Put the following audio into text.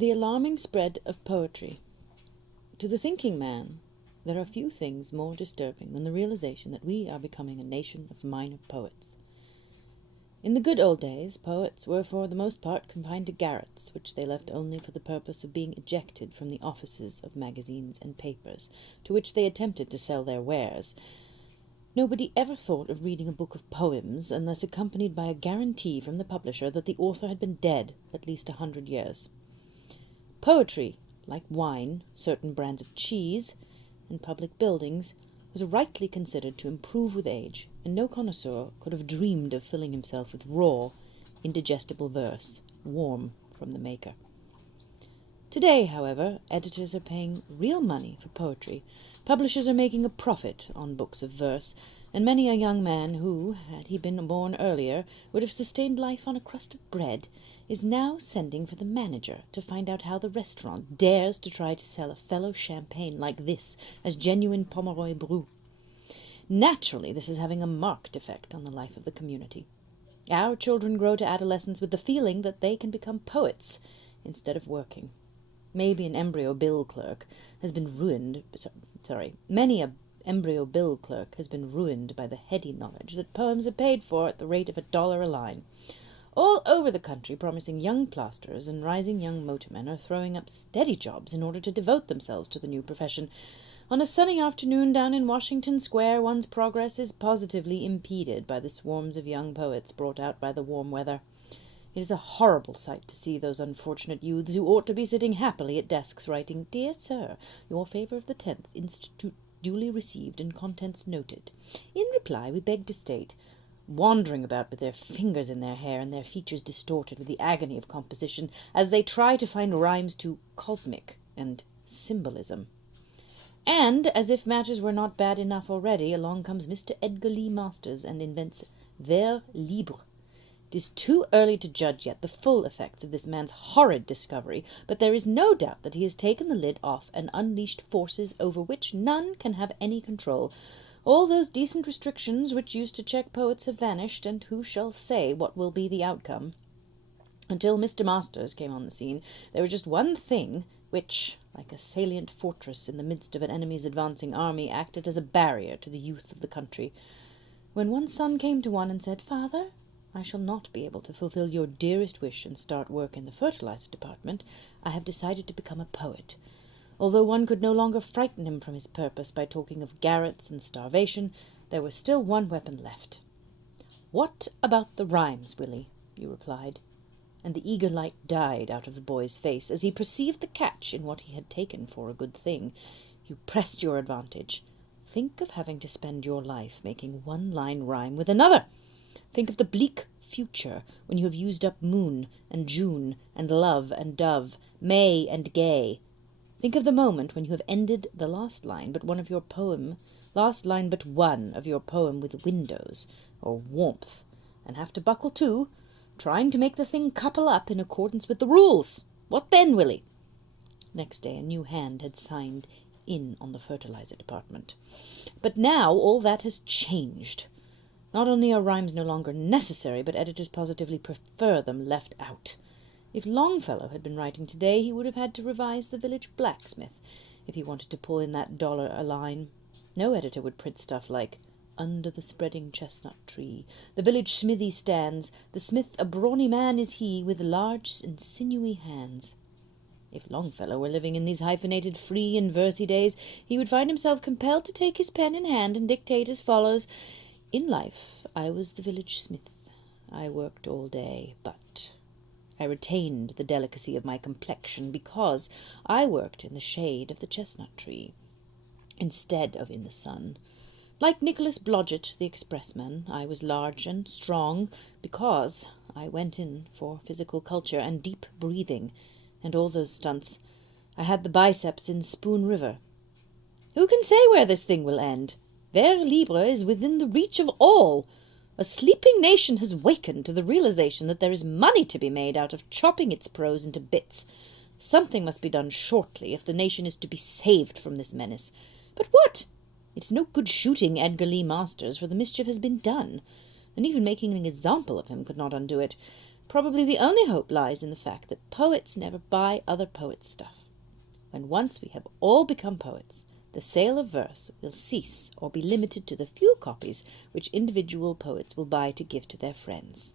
The alarming spread of poetry. To the thinking man, there are few things more disturbing than the realization that we are becoming a nation of minor poets. In the good old days, poets were for the most part confined to garrets, which they left only for the purpose of being ejected from the offices of magazines and papers, to which they attempted to sell their wares. Nobody ever thought of reading a book of poems unless accompanied by a guarantee from the publisher that the author had been dead at least 100 years. Poetry, like wine, certain brands of cheese, and public buildings, was rightly considered to improve with age, and no connoisseur could have dreamed of filling himself with raw, indigestible verse, warm from the maker. Today, however, editors are paying real money for poetry, publishers are making a profit on books of verse, and many a young man who, had he been born earlier, would have sustained life on a crust of bread, is now sending for the manager to find out how the restaurant dares to try to sell a fellow champagne like this as genuine Pomeroy Brut. Naturally, this is having a marked effect on the life of the community. Our children grow to adolescence with the feeling that they can become poets instead of working. Many an embryo bill clerk has been ruined by the heady knowledge that poems are paid for at the rate of $1 a line. All over the country, promising young plasterers and rising young motormen are throwing up steady jobs in order to devote themselves to the new profession. On a sunny afternoon down in Washington Square, one's progress is positively impeded by the swarms of young poets brought out by the warm weather. It is a horrible sight to see those unfortunate youths who ought to be sitting happily at desks writing, "Dear Sir, your favour of the 10th Institute duly received and contents noted. In reply we beg to state," wandering about with their fingers in their hair and their features distorted with the agony of composition as they try to find rhymes to cosmic and symbolism. And, as if matters were not bad enough already, along comes Mr. Edgar Lee Masters and invents vers libre. It is too early to judge yet the full effects of this man's horrid discovery, but there is no doubt that he has taken the lid off and unleashed forces over which none can have any control. All those decent restrictions which used to check poets have vanished, and who shall say what will be the outcome? Until Mr. Masters came on the scene, there was just one thing which, like a salient fortress in the midst of an enemy's advancing army, acted as a barrier to the youth of the country. When one son came to one and said, "Father, I shall not be able to fulfill your dearest wish and start work in the fertilizer department. I have decided to become a poet." Although one could no longer frighten him from his purpose by talking of garrets and starvation, there was still one weapon left. "What about the rhymes, Willie?" you replied. And the eager light died out of the boy's face as he perceived the catch in what he had taken for a good thing. You pressed your advantage. Think of having to spend your life making one-line rhyme with another. Think of the bleak future when you have used up moon and June and love and dove, May and gay. Think of the moment when you have ended the last line but one of your poem with windows or warmth, and have to buckle to, trying to make the thing couple up in accordance with the rules. What then, Willie? Next day a new hand had signed in on the fertilizer department. But now all that has changed. Not only are rhymes no longer necessary, but editors positively prefer them left out. If Longfellow had been writing today, he would have had to revise The Village Blacksmith if he wanted to pull in that $1 a line. No editor would print stuff like, "Under the spreading chestnut tree, the village smithy stands, the smith a brawny man is he, with large and sinewy hands." If Longfellow were living in these hyphenated free and versy days, he would find himself compelled to take his pen in hand and dictate as follows: "In life I was the village smith. I worked all day, but I retained the delicacy of my complexion because I worked in the shade of the chestnut tree, instead of in the sun. Like Nicholas Blodgett, the expressman, I was large and strong because I went in for physical culture and deep breathing, and all those stunts. I had the biceps in Spoon River. Who can say where this thing will end? Vers libre is within the reach of all. A sleeping nation has wakened to the realization that there is money to be made out of chopping its prose into bits. Something must be done shortly if the nation is to be saved from this menace. But what? It's no good shooting Edgar Lee Masters, for the mischief has been done, and even making an example of him could not undo it. Probably the only hope lies in the fact that poets never buy other poets' stuff. When once we have all become poets, the sale of verse will cease or be limited to the few copies which individual poets will buy to give to their friends.